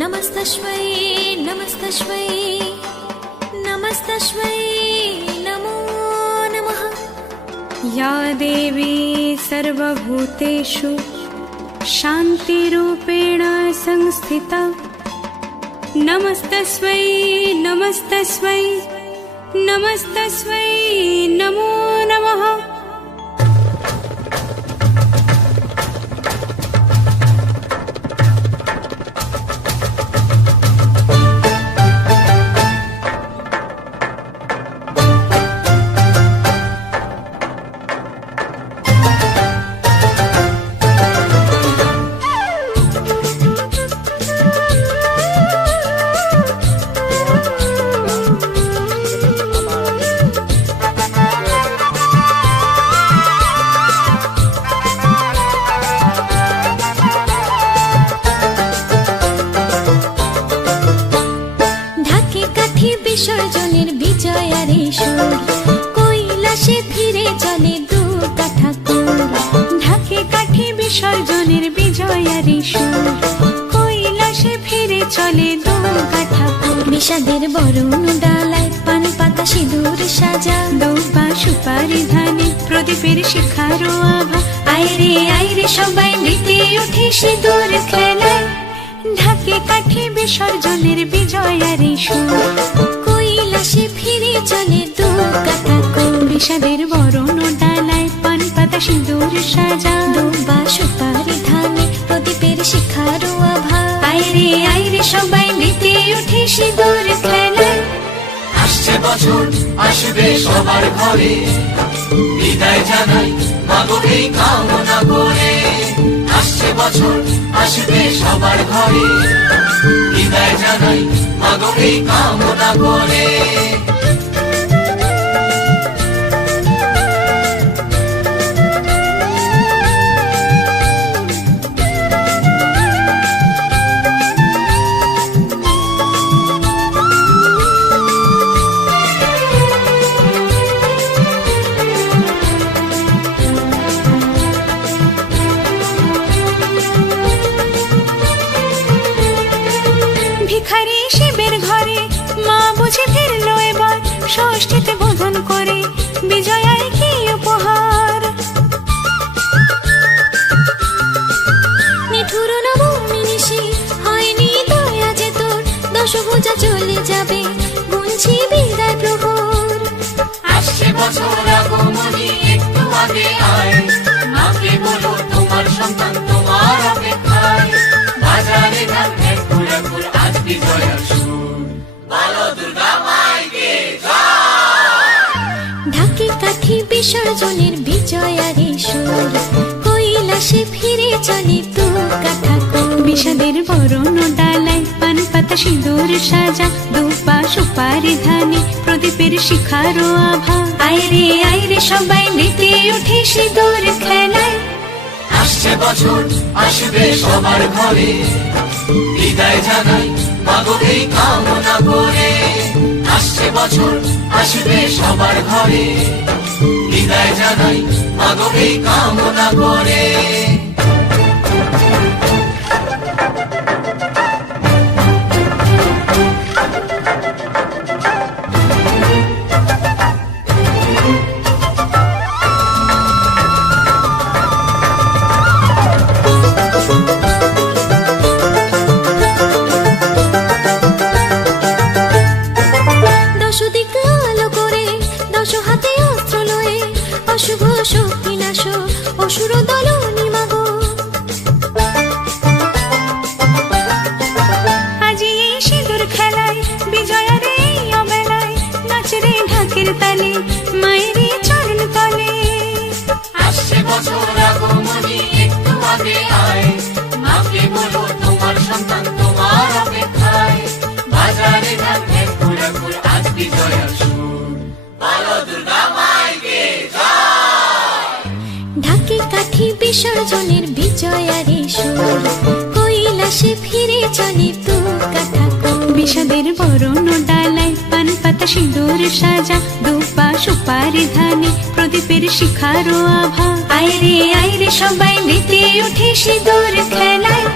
नमस्तस्मै नमस्तस्मै नमस्तस्मै नमो नमः। या देवी सर्वभूतेषु शान्तिरूपेण संस्थिता नमस्तस्मै नमस्तस्मै नमस्तस्मै नमो नमः। বিসর্জনের বিজয়ারে সুর কৈলাসে ফিরে চলে দু কাঠা কুল। ঢাকে কাঠি বিসর্জনের বিজয়ারে সুর কৈলাসে ফিরে চলে দু কাঠা কুল। বিষাদের বরণ ডালায় পান পাতা সিঁদুর সাজা দৌপা সুপারি ধানে প্রদীপের শিখারো আভা। আইরে সবাই মেতে উঠে সিঁদুর খেলায় ঢাকে কাঠি বিসর্জনের বিজয়ারে সুর কৈলাসে ফিরে চলে দু কাঠা কুল। বিষাদের বরণ ডালায় পান পাতা সিঁদুর সাজা দৌপা সুপারি ধানে প্রদীপের শিখারো আভা। আইরে সবাই মেতে উঠে সিঁদুর খেলায়। আসছে বছর আসবে সবার ঘরে, বিদায় জানাই মাগো এই কামনা করে। আসছে বছর আসবে সবার ঘরে, বিদায় জানাই মাগো এই কামনা করে। ভিখারি শিবের ঘরে মা বুঝে ফিরলো এবার ষষ্ঠীতে বোধন করে বিজয়ায় কি উপহার। নিঠুর নবমী নিশি হয়নি দয়া যে তোর দশভুজা চলে যাবে গুনছি বিদায় প্রহর। আসছে বছর আগমনী একটু আগে আয়, মাকে বলো তোমার সন্তান তোমার অপেক্ষায়। বাজারে ধান ঘুরাঘুর আজ বিজয়ার সুর, বলো দুর্গা মাইকে জয়। ঢাকে কাঠি বিসর্জনের বিজয়ারে সুর কৈলাসে ফিরে চলে দু কাঠা কুল। বিষাদের বরণ ডালায় পান পাতা সিঁদুর সাজা দৌপা সুপারি ধানে প্রদীপের শিখারো আভা। আইরে সবাই মেতে উঠে সিঁদুর খেলায়। আসছে বছর আসবে সবার ঘরে, বিদায় জানাই মাগো এই কামনা করে। আসছে বছর আসবে সবার ঘরে, বিদায় জানাই মাগো এই কামনা করে। অশুভ শক্তি নাশ অসুর দলনি মাগো। আজি এই সিঁদুর খেলায় বিজয়ারে অবেলায় নাচরে ঢাকের তালে মায়ের চরণ তলে। আসছে বছর আগমনী একটু আগে আয়, মাকে বলো তোমার সন্তান তোমার অপেক্ষায়। বাজারে ধান ঘুরাঘুর আজ বিজয়ার সুর, বলো দুর্গা মাইকে জয়। ঢাকে কাঠি বিসর্জনের বিজয়ারে সুর কৈলাসে ফিরে চলে দু কাঠা কুল। বিষাদের বরণ ডালায় পান পাতা সিঁদুর সাজা দৌপা সুপারি ধানে প্রদীপের শিখারো আভা। আইরে সবাই মেতে উঠে সিঁদুর খেলায়।